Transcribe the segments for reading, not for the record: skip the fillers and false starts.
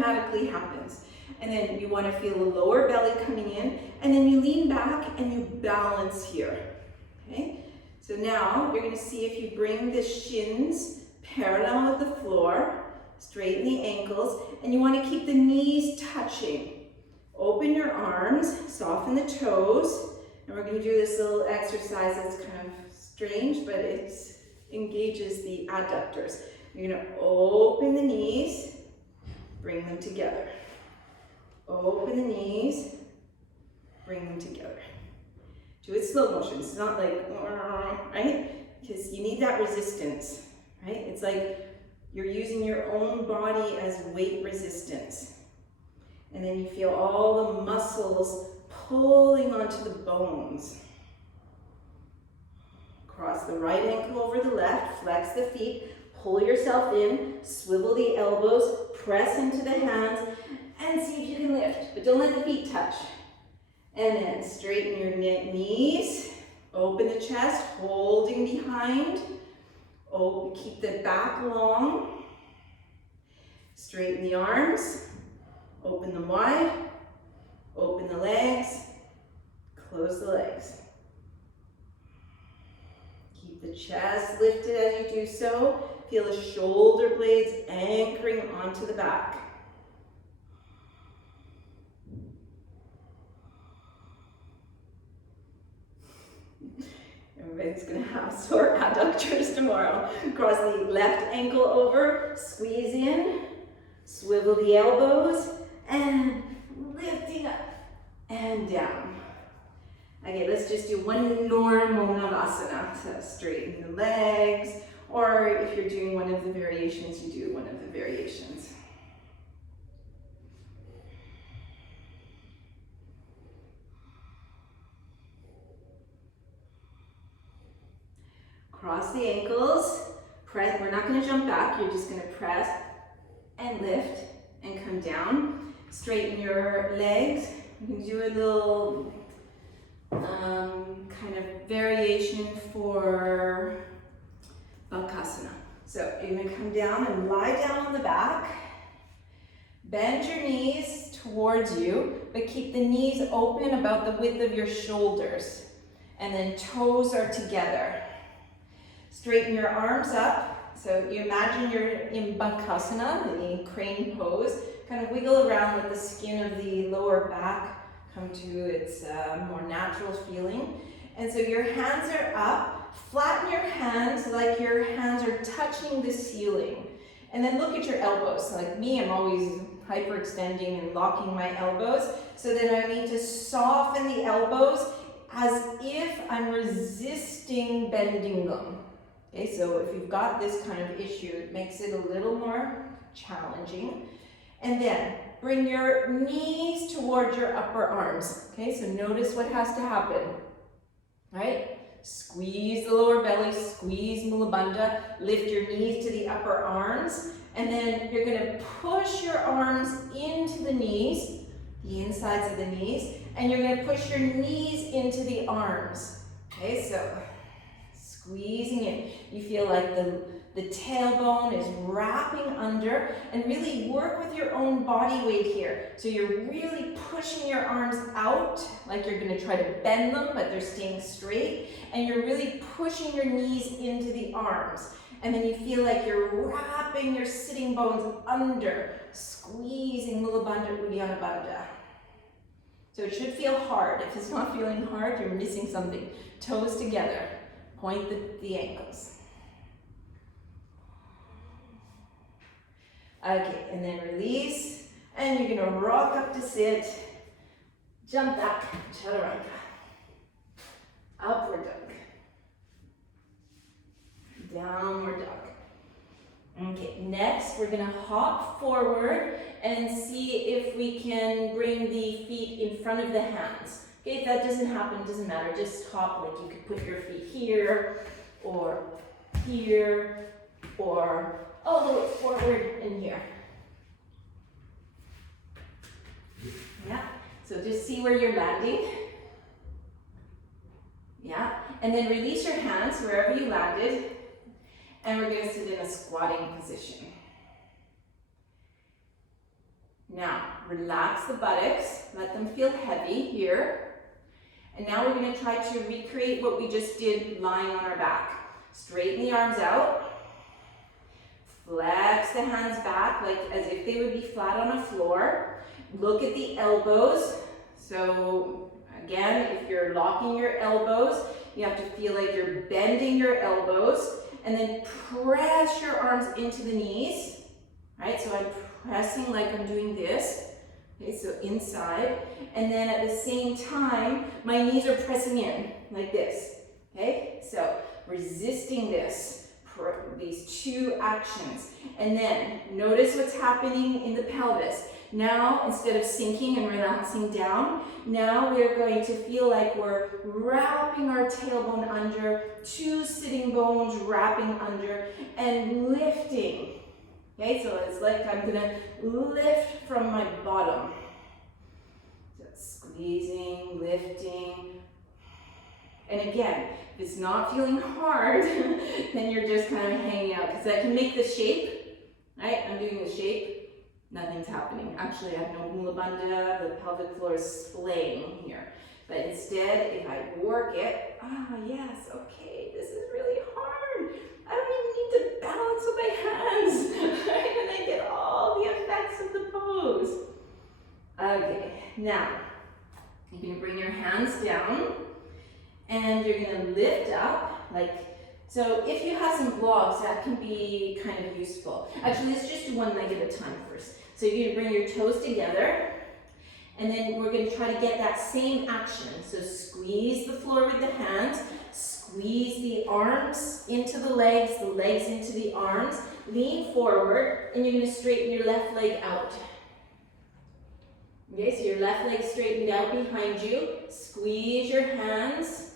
automatically happens. And then you want to feel the lower belly coming in, and then you lean back and you balance here. Okay? So now you're going to see if you bring the shins parallel with the floor, straighten the ankles, and you want to keep the knees touching. Open your arms, soften the toes, and we're going to do this little exercise that's kind of strange, but it engages the adductors. You're going to open the knees, bring them together. Open the knees, bring them together. Do it slow motion. It's not like, right? Because you need that resistance, right? It's like you're using your own body as weight resistance. And then you feel all the muscles pulling onto the bones. Cross the right ankle over the left, flex the feet, pull yourself in, swivel the elbows, press into the hands, and see if you can lift, but don't let the feet touch. And then straighten your knees, open the chest, holding behind. Keep the back long. Straighten the arms, open them wide, open the legs, close the legs. Keep the chest lifted as you do so. Feel the shoulder blades anchoring onto the back. Everybody's going to have sore adductors tomorrow. Cross the left ankle over, squeeze in, swivel the elbows, and lifting up and down. Okay, let's just do one normal Navasana. So straighten the legs, or if you're doing one of the variations, you do one of the variations. Cross the ankles, press. We're not going to jump back, you're just going to press and lift and come down. Straighten your legs. You can do a little kind of variation for Bakasana. So you're going to come down and lie down on the back. Bend your knees towards you, but keep the knees open about the width of your shoulders. And then toes are together. Straighten your arms up. So you imagine you're in Bakasana, the crane pose. Kind of wiggle around with the skin of the lower back, come to its more natural feeling. And so your hands are up. Flatten your hands like your hands are touching the ceiling. And then look at your elbows. So like me, I'm always hyperextending and locking my elbows. So then I need to soften the elbows as if I'm resisting bending them. Okay, so if you've got this kind of issue, it makes it a little more challenging. And then bring your knees towards your upper arms. Okay, so notice what has to happen. Right? Squeeze the lower belly, squeeze Mula Bandha, lift your knees to the upper arms, and then you're going to push your arms into the knees, the insides of the knees, and you're going to push your knees into the arms. Okay, so squeezing in. You feel like the tailbone is wrapping under, and really work with your own body weight here. So you're really pushing your arms out, like you're going to try to bend them, but they're staying straight. And you're really pushing your knees into the arms. And then you feel like you're wrapping your sitting bones under, squeezing Mula Bandha, Uddiyana Bandha. So it should feel hard. If it's not feeling hard, you're missing something. Toes together. Point the ankles. Okay, and then release. And you're going to rock up to sit. Jump back, chaturanga. Upward dog. Downward dog. Okay, next we're going to hop forward and see if we can bring the feet in front of the hands. Okay, if that doesn't happen, it doesn't matter. Just hop, like you could put your feet here, or all the way forward in here. Yeah, so just see where you're landing. Yeah, and then release your hands wherever you landed, and we're going to sit in a squatting position. Now, relax the buttocks, let them feel heavy here. And now we're going to try to recreate what we just did lying on our back. Straighten the arms out. Flex the hands back like as if they would be flat on a floor. Look at the elbows. So again, if you're locking your elbows, you have to feel like you're bending your elbows, and then press your arms into the knees. Right? So I'm pressing like I'm doing this. Okay, so inside. And then at the same time, my knees are pressing in like this. Okay? So resisting this. These two actions. And then notice what's happening in the pelvis. Now, instead of sinking and relaxing down, now we're going to feel like we're wrapping our tailbone under, two sitting bones wrapping under, and lifting. Okay, so it's like I'm gonna lift from my bottom. So squeezing, lifting. And again, if it's not feeling hard, then you're just kind of hanging out, because I can make the shape, right? I'm doing the shape, nothing's happening. Actually, I have no mula bandha, the pelvic floor is splaying here. But instead, if I work it, yes, okay, this is really hard. I don't even need to balance with my hands, right? And I get all the effects of the pose. Okay, now, you're gonna bring your hands down, and you're gonna lift up, so if you have some blocks, that can be kind of useful. Actually, let's just do one leg at a time first. So you're gonna bring your toes together, and then we're gonna try to get that same action. So squeeze the floor with the hands, squeeze the arms into the legs into the arms, lean forward, and you're gonna straighten your left leg out. Okay, so your left leg straightened out behind you, squeeze your hands,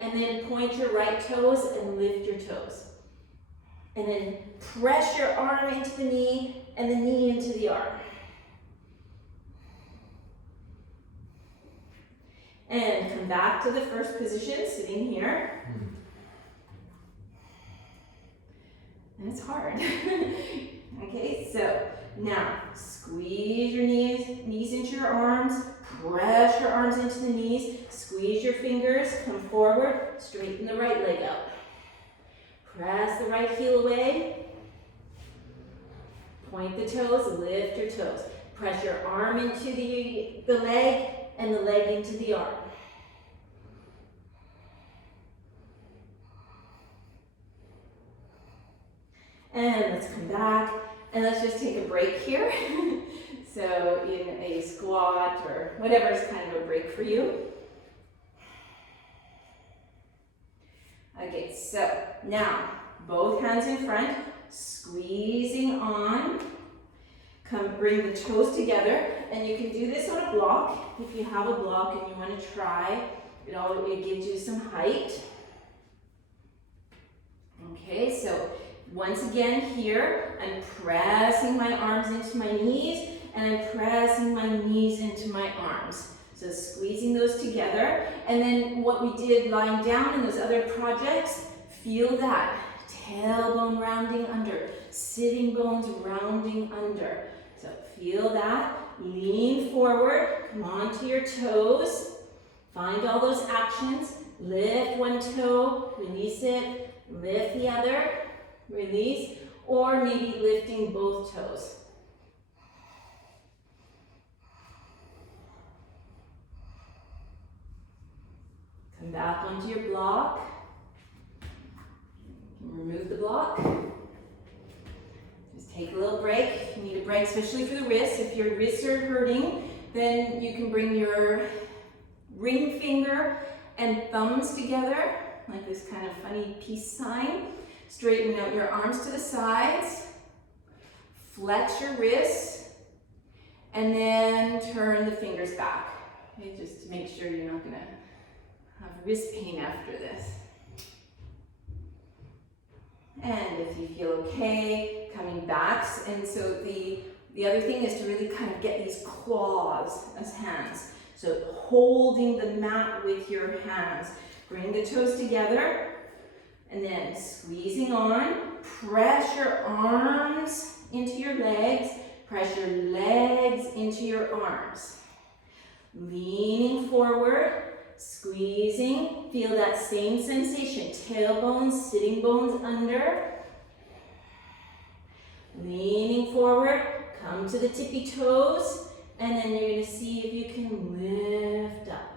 and then point your right toes and lift your toes. And then press your arm into the knee and the knee into the arm. And come back to the first position, sitting here. And it's hard. Okay, so now squeeze your knees into your arms, press your arms into the knees, squeeze your fingers, come forward, straighten the right leg out. Press the right heel away, point the toes, lift your toes. Press your arm into the leg and the leg into the arm. And let's come back, and let's just take a break here. So in a squat or whatever is kind of a break for you. Okay, so now both hands in front, squeezing on. Come bring the toes together, and you can do this on a block. If you have a block and you want to try, it gives you some height. Okay, so once again here, I'm pressing my arms into my knees, and I'm pressing my knees into my arms. So squeezing those together. And then what we did lying down in those other projects, feel that. Tailbone rounding under, sitting bones rounding under. So feel that. Lean forward, come onto your toes. Find all those actions. Lift one toe, release it. Lift the other, release. Or maybe lifting both toes. Come back onto your block. Remove the block. Just take a little break. If you need a break, especially for the wrists. If your wrists are hurting, then you can bring your ring finger and thumbs together, like this kind of funny peace sign. Straighten out your arms to the sides. Flex your wrists. And then turn the fingers back. Okay, just to make sure you're not going to have wrist pain after this. And if you feel okay, coming back. And so the other thing is to really kind of get these claws as hands. So holding the mat with your hands. Bring the toes together. And then squeezing on. Press your arms into your legs. Press your legs into your arms. Leaning forward, squeezing. Feel that same sensation. Tailbones, sitting bones under. Leaning forward, come to the tippy toes, and then you're going to see if you can lift up.